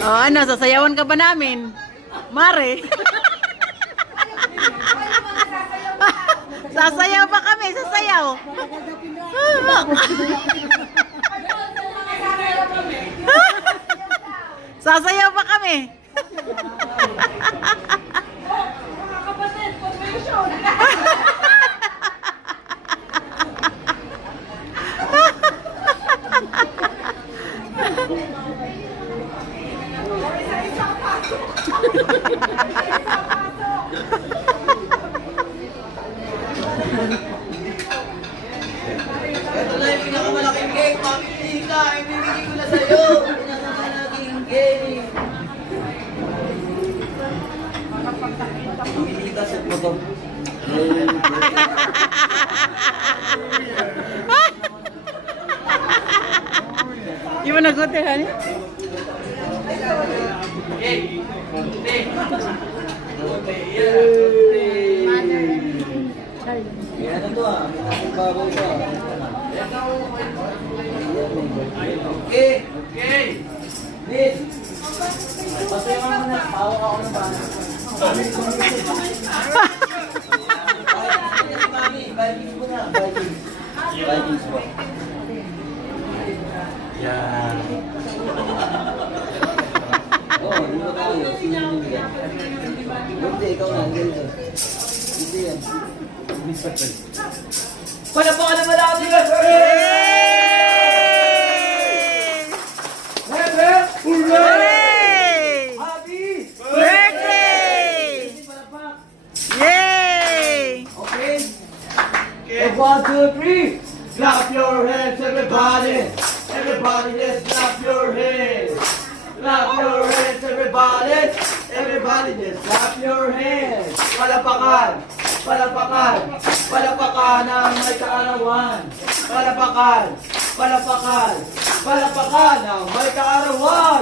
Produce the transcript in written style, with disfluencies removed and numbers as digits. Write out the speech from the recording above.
Oh, ano, sasayawan ka ba namin? Mare. Sasayaw ba kami? Sasayaw. Sasayaw ba kami? Mga kapatid, formation! Isa-isa pasok! Isa-isa pasok! Ito na yung pinakamalaking cake, mamili ka, ibibigay ko na sa'yo. Pinakamalaking cake. Mamili ka sa photo. Di ba nagot eh, honey? Yan na to ah, may babaw to ah. Okay. Okay. Din. Pasayaman mo na. Hawak ako ng bana. Mami, Vikings mo na. Vikings. Vikings po. Yan. Oo, hindi mo tayo. Hindi, ikaw na. Hindi yan. Palapakan naman natin! Hooray! Happy! Birthday! Yay! Okay? Okay. 1, 2, 3. Clap your hands, everybody! Everybody, just clap your hands! Clap your hands, everybody! Everybody, just clap your hands! Palapakan! Palapakan! Palapakan ng may kaarawan! Palapakan! Palapakan! Palapakan ng may kaarawan!